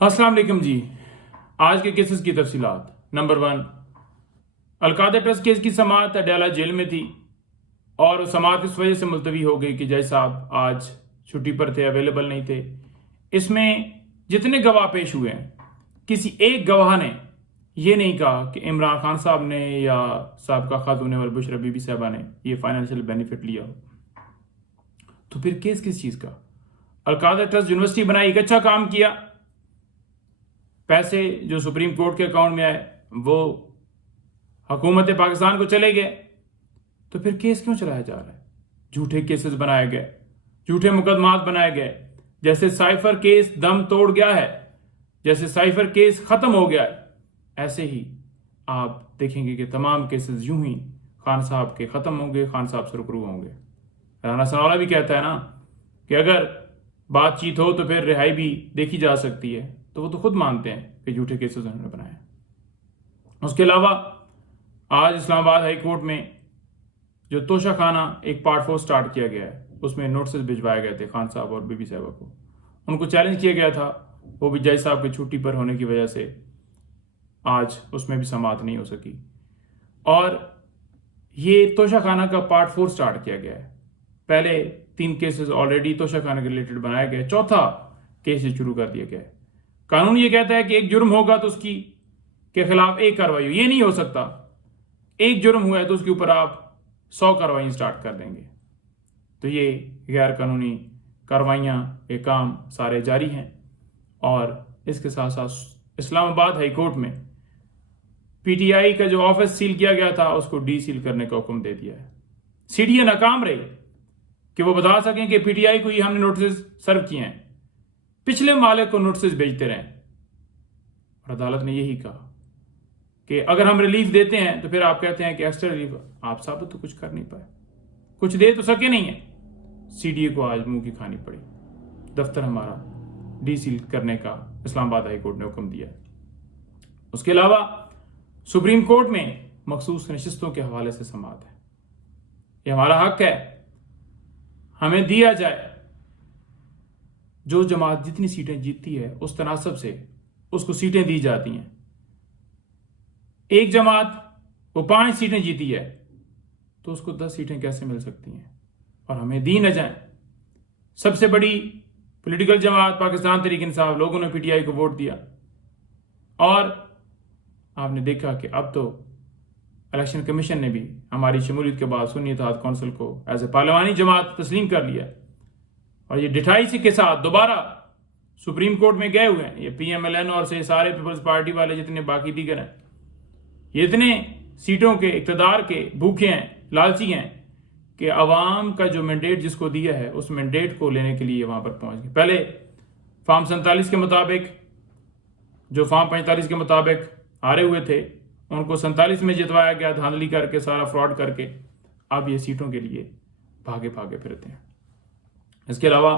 अस्सलाम वालेकुम जी। आज के केसेस की तफसीलात। नंबर 1, अलकादा ट्रस्ट केस की समाअत अडयाला जेल में थी और समाअत इस वजह से मुलतवी हो गई कि जज साहब आज छुट्टी पर थे, अवेलेबल नहीं थे। इसमें जितने गवाह पेश हुए हैं, किसी एक गवाह ने यह नहीं कहा कि इमरान खान साहब ने या साहब का खातून वल बुशरा बीबी साहबा ने यह फाइनेंशियल बेनिफिट लिया हो। तो फिर केस किस चीज का? अलकादा ट्रस्ट यूनिवर्सिटी बनाई, एक अच्छा काम किया, पैसे जो सुप्रीम कोर्ट के अकाउंट में आए वो हुकूमत पाकिस्तान को चले गए। तो फिर केस क्यों चलाया जा रहा है? झूठे केसेस बनाए गए, झूठे मुकदमात बनाए गए। जैसे साइफर केस दम तोड़ गया है, जैसे साइफर केस खत्म हो गया है, ऐसे ही आप देखेंगे कि तमाम केसेस यूं ही खान साहब के खत्म होंगे, खान साहब सुरखरू होंगे। राना सनावला भी कहता है ना कि अगर बातचीत हो तो फिर रिहाई भी देखी जा सकती है। तो वो तो खुद मानते हैं कि झूठे केसेस उन्होंने बनाए। उसके अलावा आज इस्लामाबाद हाई कोर्ट में जो तोशा खाना एक पार्ट 4 स्टार्ट किया गया है, उसमें नोटिस भिजवाए गए थे खान साहब और बीबी साहबा को। उनको चैलेंज किया गया था, वो भी जज साहब की छुट्टी पर होने की वजह से आज उसमें भी समाअत नहीं हो सकी। और ये तोशा खाना का पार्ट 4 स्टार्ट किया गया है। पहले 3 केसेस ऑलरेडी तोशा खाना के रिलेटेड बनाए गए, चौथा केस शुरू कर दिया गया है। कानून ये कहता है कि एक जुर्म होगा तो उसकी के खिलाफ एक कार्रवाई हो। ये नहीं हो सकता एक जुर्म हुआ है तो उसके ऊपर आप 100 कार्रवाई स्टार्ट कर देंगे। तो ये गैर कानूनी कार्रवाइयां, ये काम सारे जारी हैं। और इसके साथ साथ इस्लामाबाद हाई कोर्ट में पीटीआई का जो ऑफिस सील किया गया था उसको डी सील करने का हुक्म दे दिया है। सीडीए नाकाम रही कि वो बता सकें कि पीटीआई को ये हमने नोटिस सर्व किए हैं, पिछले मालिक को नोटिस भेजते रहें। और अदालत ने यही कहा कि अगर हम रिलीफ देते हैं तो फिर आप कहते हैं कि एक्स्ट्रा रिलीफ, आप साबित तो कुछ कर नहीं पाए, कुछ दे तो सके नहीं है। सीडीए को आज मुंह की खानी पड़ी। दफ्तर हमारा डी सील करने का इस्लामाबाद हाई कोर्ट ने हुक्म दिया। उसके अलावा सुप्रीम कोर्ट में मखसूस नशिस्तों के हवाले से समाअत है। यह हमारा हक है, हमें दिया जाए। जो जमात जितनी सीटें जीतती है उस तनासब से उसको सीटें दी जाती हैं। एक जमात वो 5 सीटें जीती है तो उसको 10 सीटें कैसे मिल सकती हैं और हमें दी न जाए? सबसे बड़ी पॉलिटिकल जमात पाकिस्तान तहरीक इंसाफ, लोगों ने पीटीआई को वोट दिया और आपने देखा कि अब तो इलेक्शन कमीशन ने भी हमारी शमूलियत के बाद सुन्नी इत्तेहाद कौंसिल को एज ए पार्लिमानी जमात तस्लीम कर लिया और ये डिठाई के साथ दोबारा सुप्रीम कोर्ट में गए हुए हैं। ये पीएमएलएन और से सारे पीपल्स पार्टी वाले जितने बाकी दीगर हैं, ये इतने सीटों के इक्तदार के भूखे हैं, लालची हैं कि अवाम का जो मैंडेट जिसको दिया है उस मैंडेट को लेने के लिए वहां पर पहुंच गए। पहले फॉर्म 47 के मुताबिक, जो फॉर्म 45 के मुताबिक हारे हुए थे, उनको 47 में जितवाया गया, धांधली करके, सारा फ्रॉड करके। अब ये सीटों के लिए भागे भागे फिरते हैं। इसके अलावा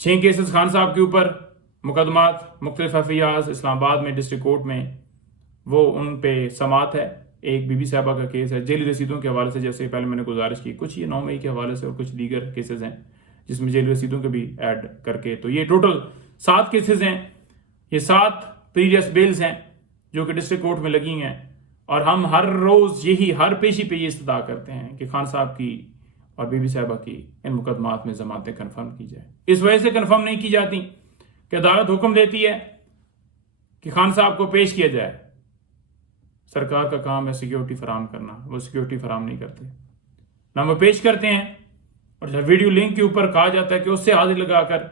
6 केसेस खान साहब के ऊपर मुकदमात मुख्तलिफ एफआईआर इस्लामाबाद में डिस्ट्रिक्ट कोर्ट में वो उन पे समाअत है। एक बीबी साहबा का केस है जेली रसीदों के हवाले से, जैसे पहले मैंने गुजारिश की, कुछ ये 9 मई के हवाले से और कुछ दीगर केसेस हैं जिसमें जेली रसीदों के भी ऐड करके, तो ये टोटल 7 केसेस हैं। ये 7 प्रीवियस बेल्स हैं जो कि डिस्ट्रिक्ट कोर्ट में लगी हैं। और हम हर रोज यही हर पेशी पे ये इस्तदा करते हैं कि खान साहब की और बीबी साहबा की इन मुकदमात में जमानतें कन्फर्म की जाए। इस वजह से कन्फर्म नहीं की जाती कि अदालत हुक्म देती है कि खान साहब को पेश किया जाए, सरकार का काम है सिक्योरिटी फराम करना, वो सिक्योरिटी फराम नहीं करते ना, वो पेश करते हैं। और जब वीडियो लिंक के ऊपर कहा जाता है कि उससे हाजिर लगाकर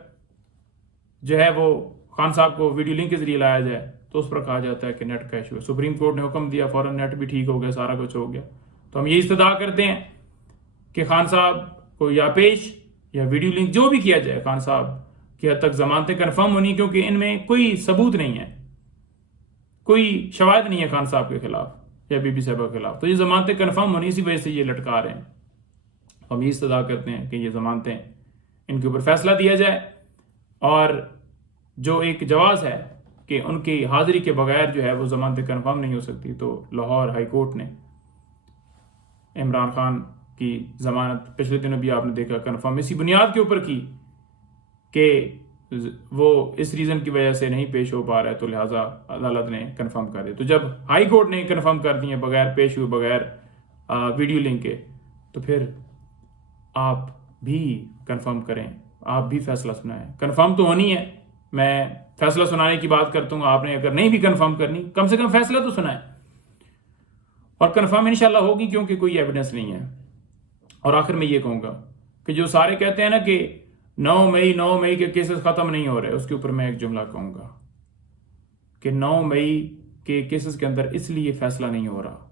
जो है वो खान साहब को वीडियो लिंक के जरिए लाया जाए, तो उस पर कहा जाता है कि नेट का इशू है। सुप्रीम कोर्ट ने हुक्म दिया, फौरन नेट भी ठीक हो गया, सारा कुछ हो गया। तो हम ये इस्तदा करते हैं कि खान साहब को या पेश या वीडियो लिंक जो भी किया जाए, खान साहब की हद तक जमानतें कन्फर्म होनी, क्योंकि इनमें कोई सबूत नहीं है, कोई शवाहिद नहीं है खान साहब के खिलाफ या बीबी साहबा के खिलाफ। तो ये जमानतें कन्फर्म होनी, इसी वजह से ये लटका रहे हैं। हम ये इस्तदा करते हैं कि ये जमानतें, इनके ऊपर फैसला दिया जाए। और जो एक जवाज है कि उनकी हाजिरी के बगैर जो है वो जमानतें कन्फर्म नहीं हो सकती, तो लाहौर हाई कोर्ट ने इमरान खान की जमानत पिछले दिनों भी आपने देखा कन्फर्म इसी बुनियाद के ऊपर की कि वो इस रीज़न की वजह से नहीं पेश हो पा रहा है, तो लिहाजा अदालत ने कंफर्म कर दिया। तो जब हाई कोर्ट ने कंफर्म कर दिए बगैर पेश हुए, बगैर वीडियो लिंक के, तो फिर आप भी कंफर्म करें, आप भी फैसला सुनाएं। कंफर्म तो होनी है, मैं फैसला सुनाने की बात करता हूँ, आपने अगर नहीं भी कंफर्म करनी, कम से कम फैसला तो सुनाएं। और कंफर्म इंशाल्लाह होगी, क्योंकि कोई एविडेंस नहीं है। और आखिर में ये कहूँगा कि जो सारे कहते हैं ना कि 9 मई के केसेस खत्म नहीं हो रहे, उसके ऊपर मैं एक जुमला कहूँगा कि 9 मई के केसेस के अंदर इसलिए फैसला नहीं हो रहा,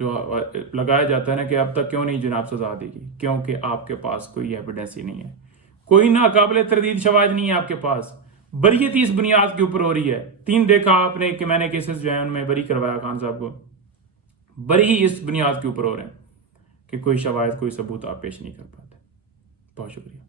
जो लगाया जाता है ना कि अब तक क्यों नहीं जनाब सजा देगी, क्योंकि आपके पास कोई एविडेंस ही नहीं है, कोई नाकाबिल तरदीद शवाहिद नहीं है आपके पास। बरीयत इस बुनियाद के ऊपर हो रही है। 3 देखा आपने कि मैंने केसेस जो है उनमें बरी करवाया खान साहब को, बरी ही इस बुनियाद के ऊपर हो रहे हैं कि कोई शवाहिद, कोई सबूत आप पेश नहीं कर पाते। बहुत शुक्रिया।